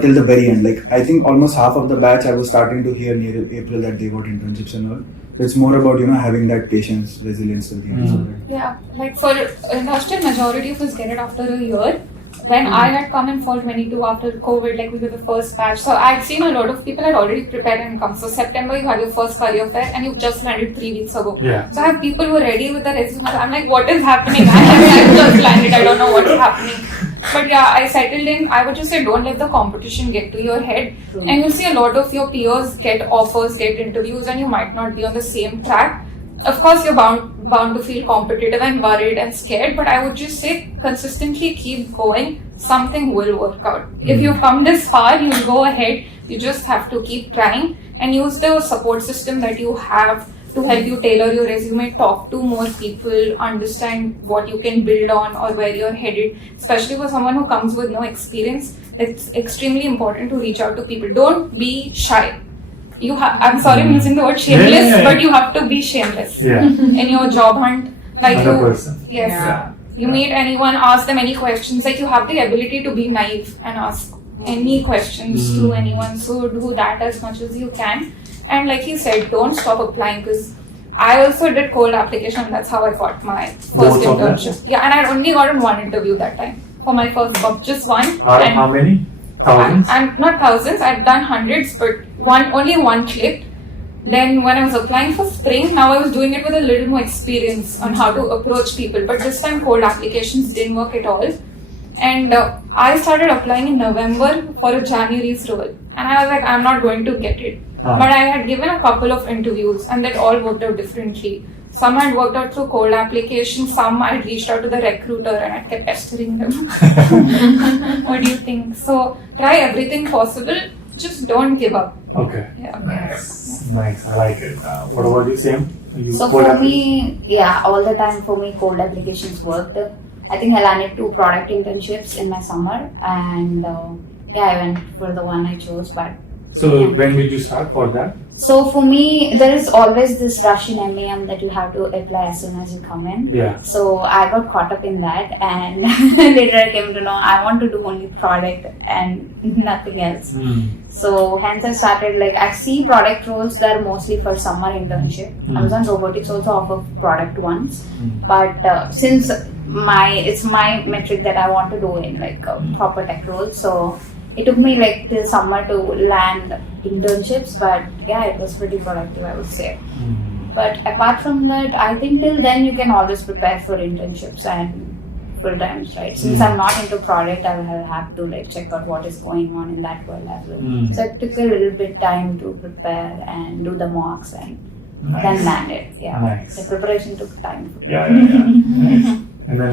till the very end. Like I think almost half of the batch, I was starting to hear near April that they got internships and all. It's more about having that patience, resilience till the end. So that, Yeah, like for industrial, majority of us get it after a year. When I had come in fall 22 after COVID, like we were the first batch, so I'd seen a lot of people had already prepared and come. So September, you had your first career fair and you just landed 3 weeks ago. Yeah. So I have people who are ready with their resumes. I'm like, what is happening? I just landed. I don't know what's happening. But yeah, I settled in. I would just say don't let the competition get to your head. And you'll see a lot of your peers get offers, get interviews, and you might not be on the same track. Of course, you're bound to feel competitive and worried and scared, but I would just say consistently keep going. Something will work out. If you've come this far, you'll go ahead. You just have to keep trying and use the support system that you have to help you tailor your resume, talk to more people, understand what you can build on or where you're headed. Especially for someone who comes with no experience, it's extremely important to reach out to people. Don't be shy. I'm sorry I'm using the word shameless, but you have to be shameless in your job hunt. Like 100%. Yes. Yeah. You meet anyone, ask them any questions. Like you have the ability to be naive and ask any questions to anyone. So do that as much as you can. And like you said, don't stop applying because I also did cold application. That's how I got my first internship. Yeah, and I only got in one interview that time for my first job, just one. Out of how many? Thousands? I'm not thousands. I've done hundreds, but only one clicked. Then when I was applying for spring, now I was doing it with a little more experience on how to approach people. But this time cold applications didn't work at all. And I started applying in November for a January's role. And I was like, I'm not going to get it. But I had given a couple of interviews and that all worked out differently. Some had worked out through cold applications, some I had reached out to the recruiter and I kept pestering them. What do you think? So try everything possible, just don't give up. Okay. Yeah. Nice. I like it. What about you, Sam? So for me, all the time for me, cold applications worked. I think I landed 2 product internships in my summer, and I went for the one I chose. But so when did you start for that? so for me, there is always this rush in MEM that you have to apply as soon as you come in. Yeah. So I got caught up in that, and later I came to know I want to do only product and nothing else. So hence I started I see product roles that are mostly for summer internship. I was on Robotics also offer product ones, but since it's my metric that I want to do in a proper tech role, so it took me till summer to land internships, but it was pretty productive, I would say. But apart from that, I think till then you can always prepare for internships and full times, right? Since I'm not into product, I will have to check out what is going on in that world as well. So it took a little bit time to prepare and do the mocks and then land it. Nice. The preparation took time. Nice. And then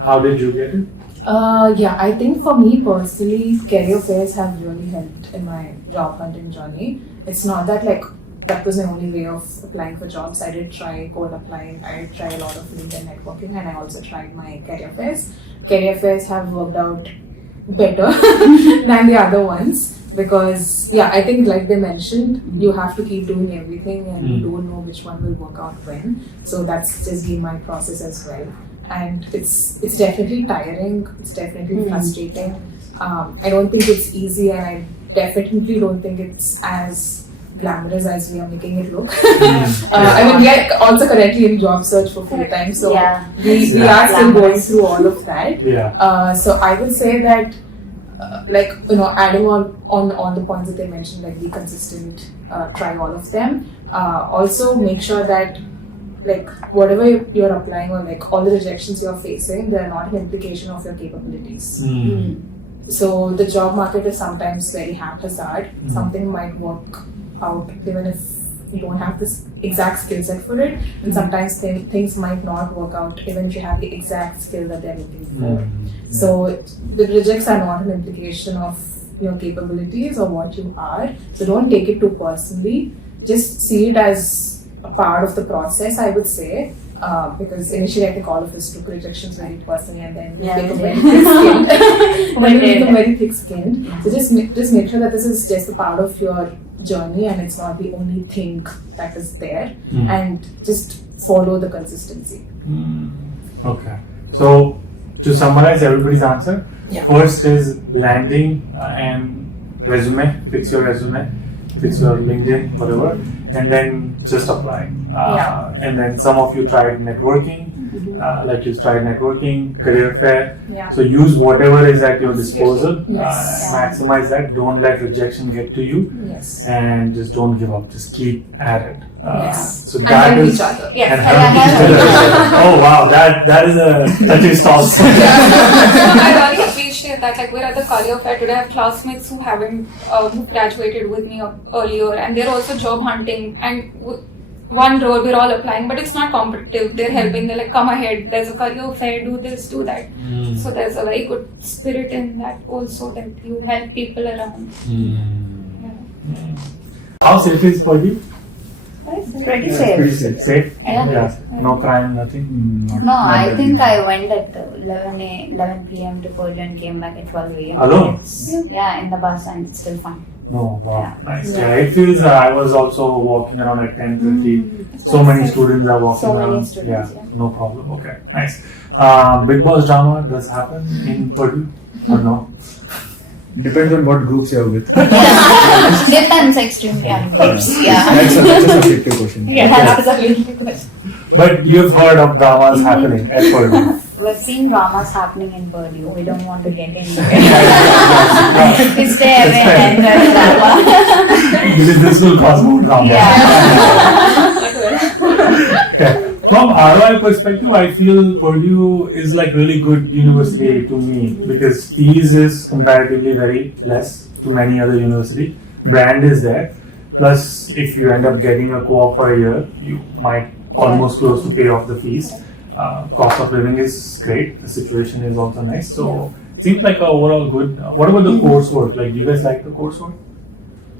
how did you get it? I think for me personally, career fairs have really helped in my job hunting journey. It's not that that was my only way of applying for jobs. I did try cold applying, I did try a lot of LinkedIn networking, and I also tried my career fairs. Career fairs have worked out better than the other ones because I think like they mentioned, you have to keep doing everything and you don't know which one will work out when. So that's just been my process as well. And it's definitely tiring, it's definitely frustrating. I don't think it's easy, and I definitely don't think it's as glamorous as we are making it look. I mean, we are also currently in job search for full time, so we are still going through all of that. So I will say that, adding on all the points that they mentioned, be consistent, try all of them. Also make sure that whatever you're applying or all the rejections you're facing, they're not an implication of your capabilities. So the job market is sometimes very haphazard. Something might work out even if you don't have this exact skill set for it, and sometimes things might not work out even if you have the exact skill that they're looking for. So the rejects are not an implication of your capabilities or what you are. So don't take it too personally. Just see it as a part of the process, I would say. Because initially I think all of us took rejections very personally, and then we become very thick-skinned. Then we become very thick-skinned. So just make sure that this is just a part of your journey and it's not the only thing that is there, and just follow the consistency. Okay. So to summarize everybody's answer, first is landing and resume, fix your resume, fix your LinkedIn, whatever, and then just apply. And then some of you tried networking, like you tried networking, career fair. So use whatever is at your disposal. Maximize that. Don't let rejection get to you. And just don't give up. Just keep at it. So that and help is each other. and help each other. Oh wow, that is a touchy stall. I really appreciate that. Like we're at the career fair today. I have classmates who haven't who graduated with me earlier, and they're also job hunting. And one role we're all applying, but it's not competitive. They're helping. They're like, come ahead. There's a career fair. Do this, do that. So there's a very good spirit in that also, that you help people around. How safe is Purdue? Pretty safe. Safe? Yeah. No crime, nothing? No, I think I went at 11 p.m. to Purdue and came back at 12 a.m. Alone? Yeah, in the bus, and it's still fun. No, wow, Yeah. nice. Yeah, it feels, I was also walking around at 10:30. So many students are walking So many around. students, yeah. No problem. Okay, nice. Big Boss drama does happen in Purdue or no? Depends on what groups you're with. Depends extremely on groups. Yeah. That's a subjective question. That's a really good. But you've heard of dramas happening at Purdue. We've seen dramas happening in Purdue. We don't want to get into it. We stay away and enjoy the drama. Because this will cause more drama. Okay. From ROI perspective, I feel Purdue is like really good university to me because fees is comparatively very less to many other university. Brand is there. Plus, if you end up getting a co-op for a year, you might almost close to pay off the fees. Cost of living is great. The situation is also nice. So, seems like a overall good. What about the coursework? Like, do you guys like the coursework?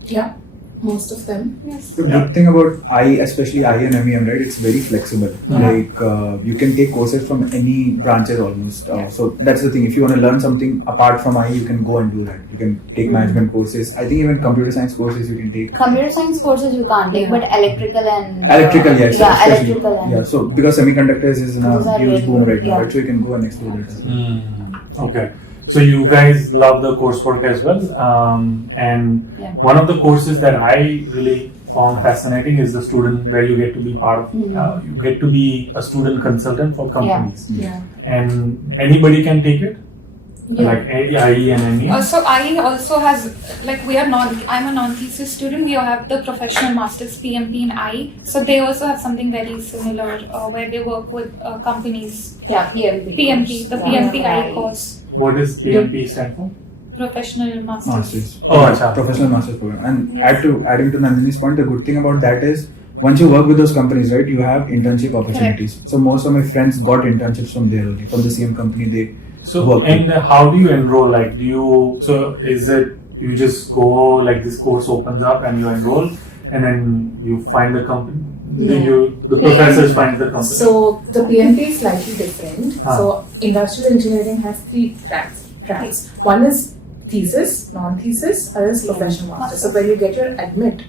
Yeah, most of them. Yes. The good thing about especially I and MEM, right? It's very flexible. Like you can take courses from any branches almost. So that's the thing. If you want to learn something apart from IE, you can go and do that. You can take management courses. I think even computer science courses you can take. Computer science courses you can't take, but electrical and Yes. yeah, especially. electrical and So because semiconductors is in Those a are huge really boom good, right now, right? So you can go and explore that as well. Okay. So you guys love the coursework as well. And one of the courses that I really found fascinating is the student where you get to be part of, you get to be a student consultant for companies. And anybody can take it? Like IE and ME? So IE also has, like I'm a non-thesis student. We all have the professional masters PMP in IE. So they also have something very similar where they work with companies. Yeah, PMP. The PMP IE course. What does PMP stand for? Professional masters. Oh, acha. Professional masters program. And adding to Nandini's point, the good thing about that is once you work with those companies, right, you have internship opportunities. So most of my friends got internships from there only, from the same company they work and with. how do you enroll? Like, is it you just go like this course opens up and you enroll and then you find the company? The professors find the company. So the PMP is slightly different. So industrial engineering has 3 tracks. One is thesis, non-thesis, other is professional master. So when you get your admit,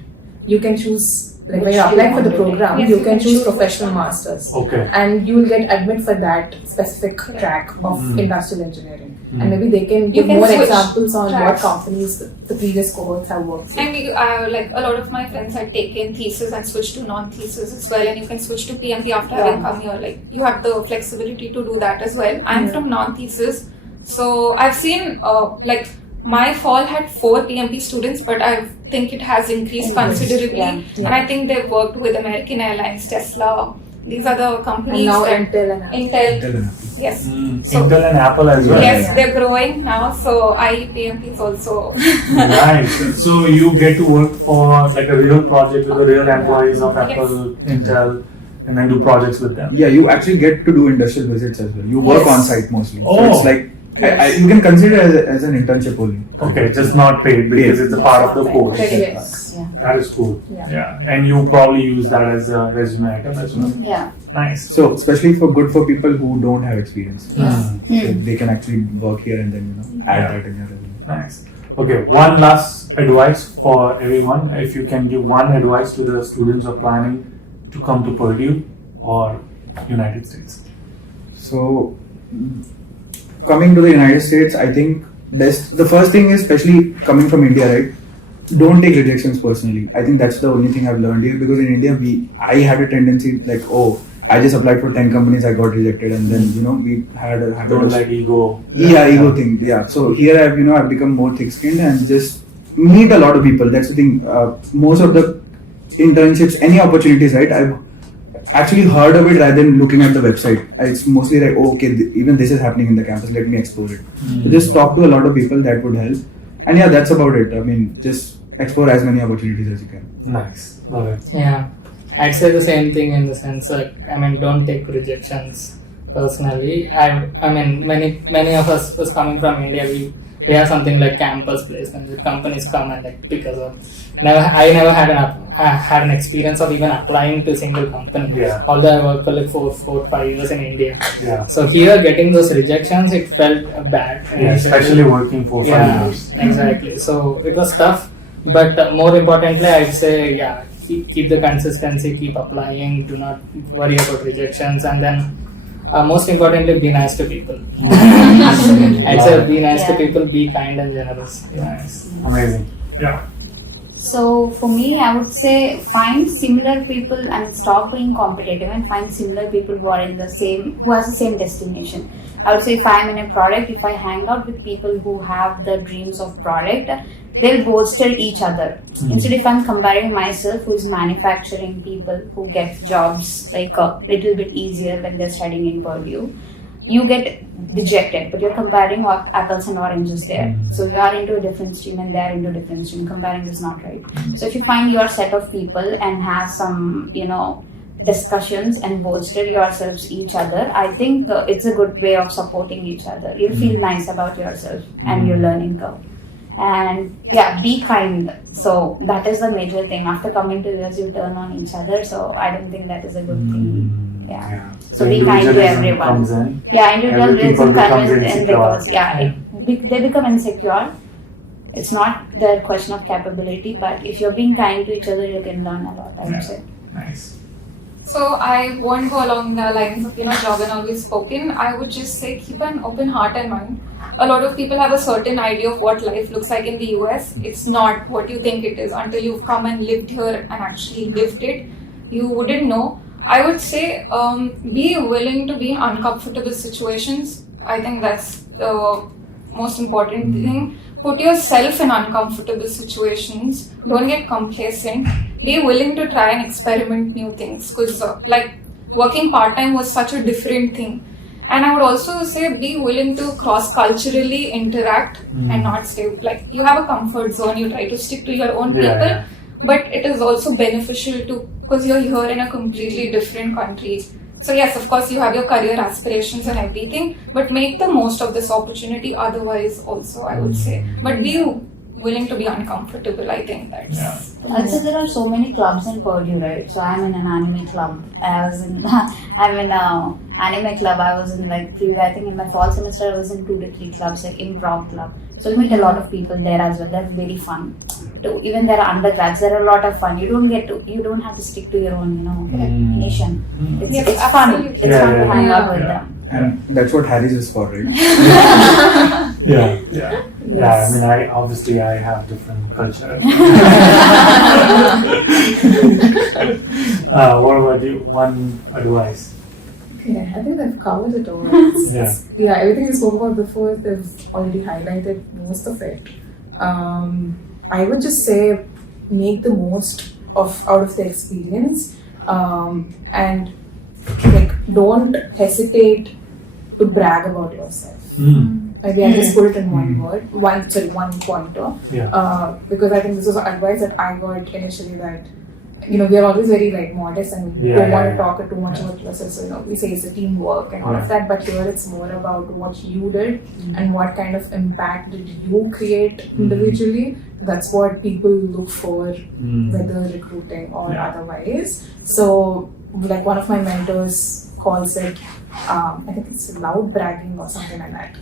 you can choose, like when you apply for the program, you can choose professional masters. Okay. And you will get admit for that specific track of industrial engineering. And maybe they can give more examples on what companies the previous cohorts have worked with. And like a lot of my friends had taken thesis and switched to non-thesis as well, and you can switch to PMP after having come here. Like you have the flexibility to do that as well. I'm from non-thesis, so I've seen like my fall had 4 PMP students, but I think it has increased considerably. And I think they've worked with American Airlines, Tesla, These are the companies. And now that Intel and Apple. Intel. Yes. So- Intel and Apple as well. Yes, Yeah. they're growing now. So IEPMP is also. Nice. So you get to work for like a real project with the real employees of Apple, Intel, and then do projects with them. Yeah, you actually get to do industrial visits as well. You work Yes. on site mostly. So Oh. it's like, you can consider it as an internship only. Okay, just not paid because it's a part of the course. Yes. Yeah. That is cool. Yeah. And you probably use that as a resume item as well. Yeah. Nice. So especially good for people who don't have experience. Mm. So they can actually work here and then add Yeah. that in your resume. Nice. Okay, one last advice for everyone. If you can give one advice to the students who are planning to come to Purdue or United States. So coming to the United States, I think the first thing is, especially coming from India, right? Don't take rejections personally. I think that's the only thing I've learned here, because in India, I had a tendency like, oh, I just applied for 10 companies, I got rejected, and then we had a habit Don't of let ego. ego thing. Yeah. So here I've become more thick-skinned and just meet a lot of people. That's the thing. Most of the internships, any opportunities, right? I've actually heard of it rather than looking at the website. It's mostly like, oh, okay, even this is happening in the campus. Let me explore it. So just talk to a lot of people. That would help. And yeah, that's about it. I mean, just explore as many opportunities as you can. Nice. Love it. Yeah, I'd say the same thing in the sense like, I mean, don't take rejections personally. I mean, many of us was coming from India. We have something like campus placement. The companies come and like pick us up. I never had an experience of even applying to a single company. Yeah. Although I worked for like 4-5 years in India. Yeah. So here, getting those rejections, it felt bad. Yeah, especially working for 5 years. Exactly. So it was tough. But more importantly, I'd say, keep the consistency, keep applying, do not worry about rejections, and then most importantly, be nice to people. I'd say be nice to people, be kind and generous. Nice. Amazing. Yeah. So for me, I would say find similar people and stop being competitive and find similar people who has the same destination. I would say if I'm in a product, if I hang out with people who have the dreams of product, they'll bolster each other. Instead, if I'm comparing myself, who is manufacturing people who get jobs like a little bit easier when they're studying in Purdue, you get dejected, but you're comparing apples and oranges there. So you are into a different stream and they're into a different stream. Comparing is not right. So if you find your set of people and have some, discussions and bolster yourselves each other, I think it's a good way of supporting each other. You'll feel nice about yourself and your learning curve. And be kind. So that is the major thing. After coming to US, you turn on each other. So I don't think that is a good thing. Yeah. So be kind to everyone. Comes in. Individualism comes in insecure. because they become insecure. It's not the question of capability, but if you're being kind to each other, you can learn a lot, I would say. Nice. So I won't go along the lines of job and always spoken. I would just say keep an open heart and mind. A lot of people have a certain idea of what life looks like in the US. It's not what you think it is until you've come and lived here and actually lived it. You wouldn't know. I would say be willing to be in uncomfortable situations. I think that's the most important thing. Put yourself in uncomfortable situations. Don't get complacent. Be willing to try and experiment new things, because working part-time was such a different thing. And I would also say be willing to cross-culturally interact and not stay, you have a comfort zone, you try to stick to your own people, but it is also beneficial because you're here in a completely different country. So yes, of course you have your career aspirations and everything, but make the most of this opportunity otherwise also, I would say. But be willing to be uncomfortable, I think that's... Also, there are so many clubs in Purdue, right? So I'm in an anime club. I'm in an anime club. I was in I think in my fall semester I was in 2 to 3 clubs, like improv club. So you meet a lot of people there as well. That's very fun. Even there are undergrads. There are a lot of fun. You don't have to stick to your own, nation. It's fun. It's fun to hang out with them. And that's what Harry's is for, right? Yeah. I mean, I have different cultures. What about you? One advice? Okay, I think they've covered it all. Everything you spoke about before, they've already highlighted most of it. I would just say make the most out of the experience and like don't hesitate to brag about yourself. Maybe I just put it in one pointer. Yeah. Because I think this was advice that I got initially, that we are always very like modest and we don't want to talk too much about yourself. So we say it's a teamwork and all of that, but here it's more about what you did and what kind of impact did you create individually. That's what people look for, whether recruiting or otherwise. So like one of my mentors calls it, I think it's loud bragging or something like that.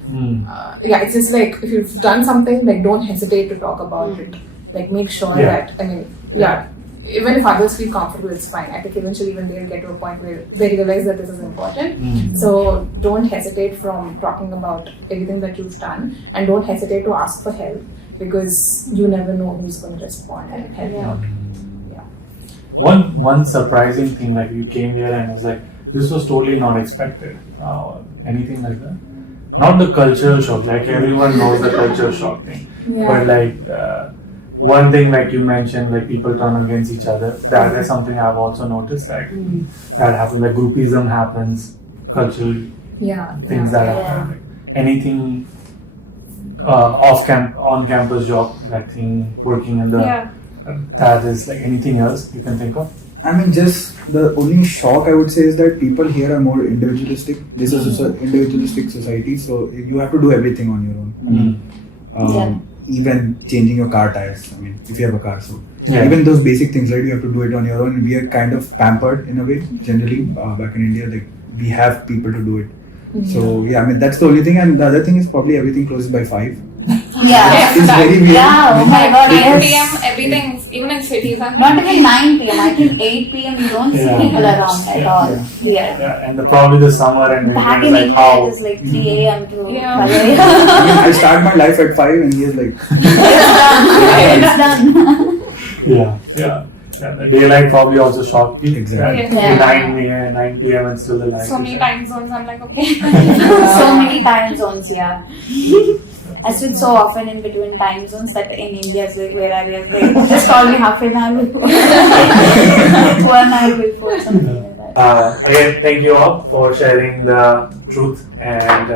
It's just like if you've done something, like don't hesitate to talk about it. Like make sure that, even if others feel comfortable, it's fine. I think eventually even they'll get to a point where they realize that this is important. So don't hesitate from talking about everything that you've done, and don't hesitate to ask for help, because you never know who's going to respond and help you out. One surprising thing, like you came here and was like, this was totally not expected. Anything like that? Not the cultural shock, like everyone knows the cultural shock thing. But like one thing, like you mentioned, like people turn against each other. That is something I've also noticed, like that happens, like groupism happens, cultural things that happen. Like anything on campus job, that thing working in the that is like anything else you can think of? I mean, just the only shock I would say is that people here are more individualistic. This is an individualistic society, so you have to do everything on your own. I mean, even changing your car tires. I mean, if you have a car, so even those basic things, right? You have to do it on your own. And we are kind of pampered in a way. Generally, back in India, like we have people to do it. So I mean, that's the only thing. And the other thing is probably everything closes by 5. It's very weird. Oh my god, 9 p.m. everything, even in cities. Not even 9 p.m. I think 8 p.m. you don't see people around at all here. And probably the summer and Back winter in is like India, how. it is like 3 a.m. to 5 I mean, I start my life at 5 and he is like, it's done. The daylight probably also shocked you. Exactly. 9 p.m. and still the light. So many time zones, I'm like, okay. So many time zones, I switch so often in between time zones that in India, it's like, where are you? Like, just call me half an hour before. 1 hour before, something like that. Again, thank you all for sharing the truth and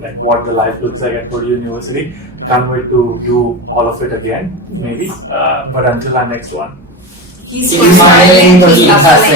like what the life looks like at Purdue University. Can't wait to do all of it again, maybe. But until our next one. Keep smiling, keep hustling.